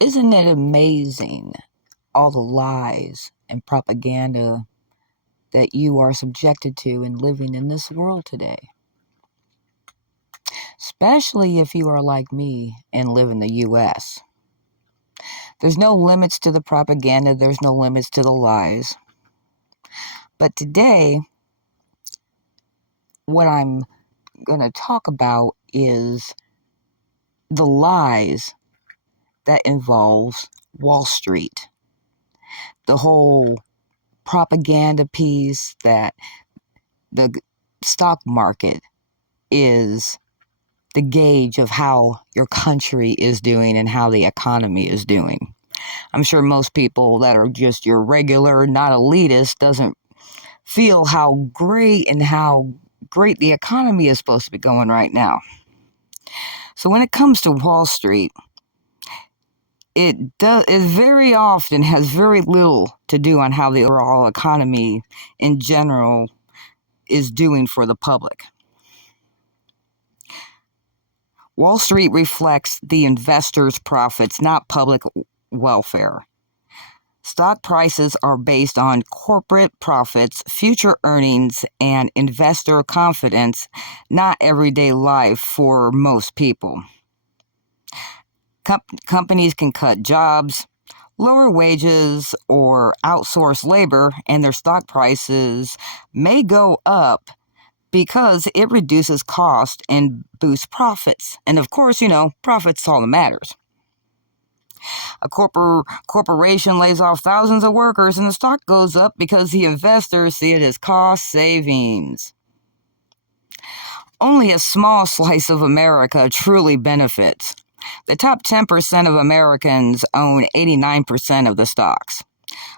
Isn't it amazing all the lies and propaganda that you are subjected to in living in this world today? Especially if you are like me and live in the US. There's no limits to the propaganda, there's no limits to the lies. But today, what I'm going to talk about is the lies that involves Wall Street. The whole propaganda piece that the stock market is the gauge of how your country is doing and how the economy is doing. I'm sure most people that are just your regular, not elitist, doesn't feel how great the economy is supposed to be going right now. So when it comes to Wall Street, it very often has very little to do on how the overall economy in general is doing for the public. Wall Street reflects the investors' profits, not public welfare. Stock prices are based on corporate profits, future earnings, and investor confidence, not everyday life for most people. Companies can cut jobs, lower wages, or outsource labor, and their stock prices may go up because it reduces cost and boosts profits. And of course, profits is all that matters. A corporation lays off thousands of workers and the stock goes up because the investors see it as cost savings. Only a small slice of America truly benefits. The top 10% of Americans own 89% of the stocks.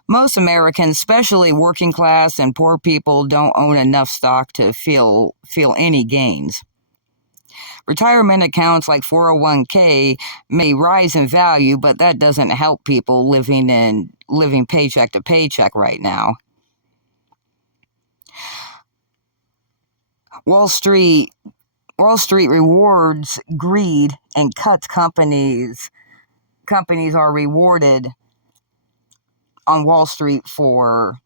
Most Americans, especially working class and poor people, don't own enough stock to feel any gains. Retirement accounts like 401k may rise in value, but that doesn't help people living paycheck to paycheck right now. Wall Street rewards greed and cuts companies. Companies are rewarded on Wall Street for,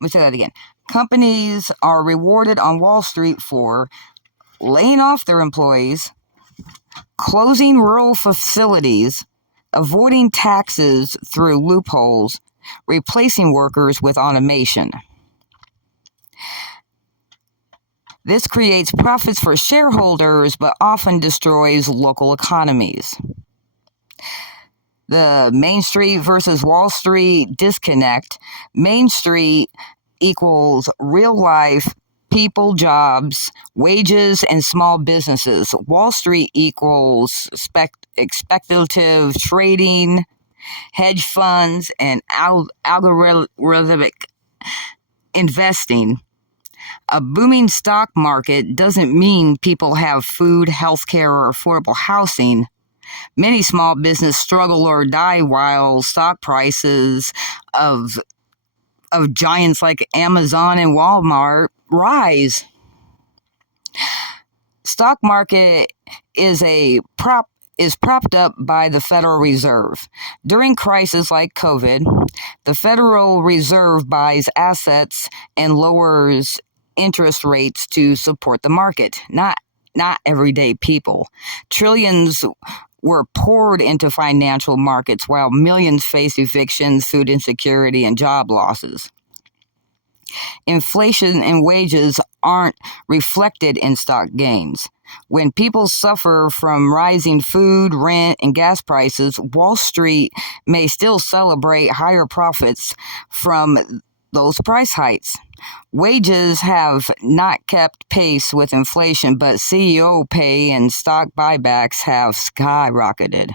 let me say that again. Companies are rewarded on Wall Street for laying off their employees, closing rural facilities, avoiding taxes through loopholes, replacing workers with automation. This creates profits for shareholders, but often destroys local economies. The Main Street versus Wall Street disconnect. Main Street equals real life, people, jobs, wages, and small businesses. Wall Street equals speculative trading, hedge funds, and algorithmic investing. A booming stock market doesn't mean people have food, healthcare, or affordable housing. Many small businesses struggle or die while stock prices of giants like Amazon and Walmart rise. Stock market is propped up by the Federal Reserve. During crises like COVID, the Federal Reserve buys assets and lowers interest rates to support the market, not everyday people. Trillions were poured into financial markets while millions faced evictions, food insecurity, and job losses. Inflation and wages aren't reflected in stock gains. When people suffer from rising food, rent, and gas prices, Wall Street may still celebrate higher profits from those price hikes. Wages have not kept pace with inflation, but CEO pay and stock buybacks have skyrocketed.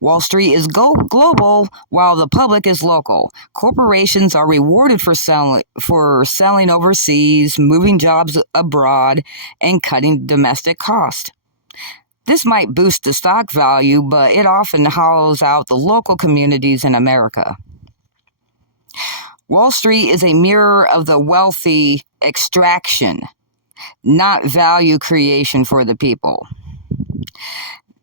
Wall Street is global while the public is local. Corporations are rewarded for selling overseas, moving jobs abroad, and cutting domestic costs. This might boost the stock value, but it often hollows out the local communities in America. Wall Street is a mirror of the wealthy extraction, not value creation for the people.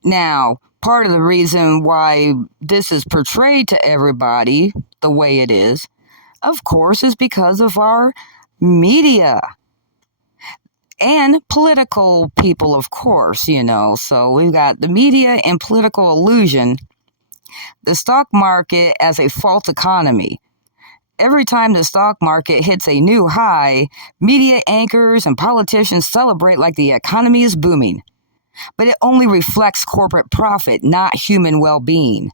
Now, part of the reason why this is portrayed to everybody the way it is, of course, is because of our media and political people, of course, So we've got the media and political illusion, the stock market as a false economy. Every time the stock market hits a new high, media anchors and politicians celebrate like the economy is booming. But it only reflects corporate profit, not human well-being.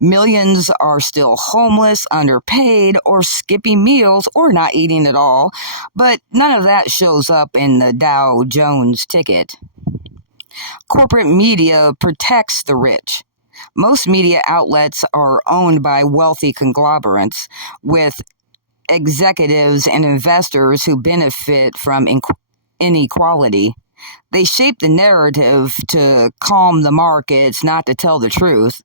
Millions are still homeless, underpaid, or skipping meals, or not eating at all, but none of that shows up in the Dow Jones ticket. Corporate media protects the rich. Most media outlets are owned by wealthy conglomerates with executives and investors who benefit from inequality. They shape the narrative to calm the markets, not to tell the truth.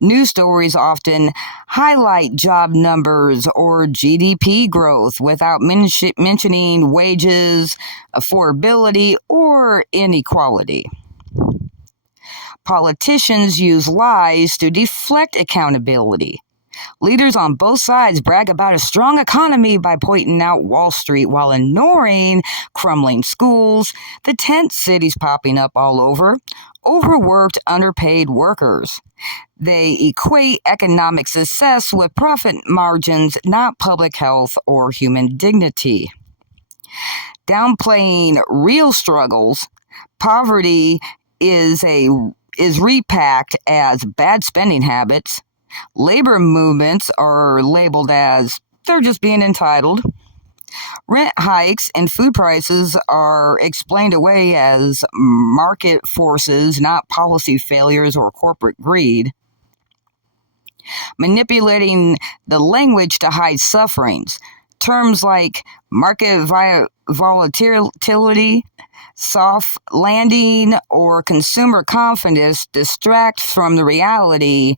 News stories often highlight job numbers or GDP growth without mentioning wages, affordability, or inequality. Politicians use lies to deflect accountability. Leaders on both sides brag about a strong economy by pointing out Wall Street while ignoring crumbling schools, the tent cities popping up all over, overworked, underpaid workers. They equate economic success with profit margins, not public health or human dignity. Downplaying real struggles, poverty is repacked as bad spending habits. Labor movements are labeled as they're just being entitled. Rent hikes and food prices are explained away as market forces, not policy failures or corporate greed. Manipulating the language to hide sufferings. Terms like market volatility, soft landing, or consumer confidence distract from the reality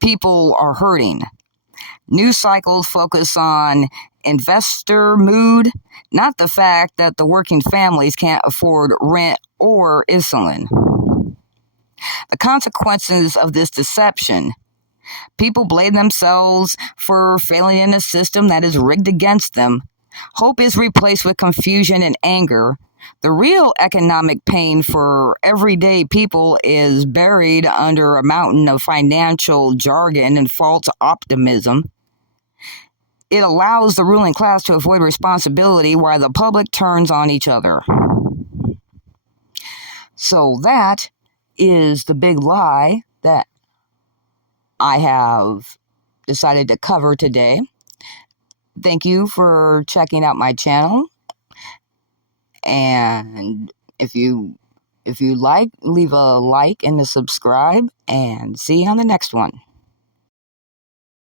people are hurting. News cycles focus on investor mood, not the fact that the working families can't afford rent or insulin. The consequences of this deception. People blame themselves for failing in a system that is rigged against them. Hope is replaced with confusion and anger. The real economic pain for everyday people is buried under a mountain of financial jargon and false optimism. It allows the ruling class to avoid responsibility while the public turns on each other. So that is the big lie that I have decided to cover today. Thank you for checking out my channel. And if you like, leave a like and a subscribe, and see you on the next one.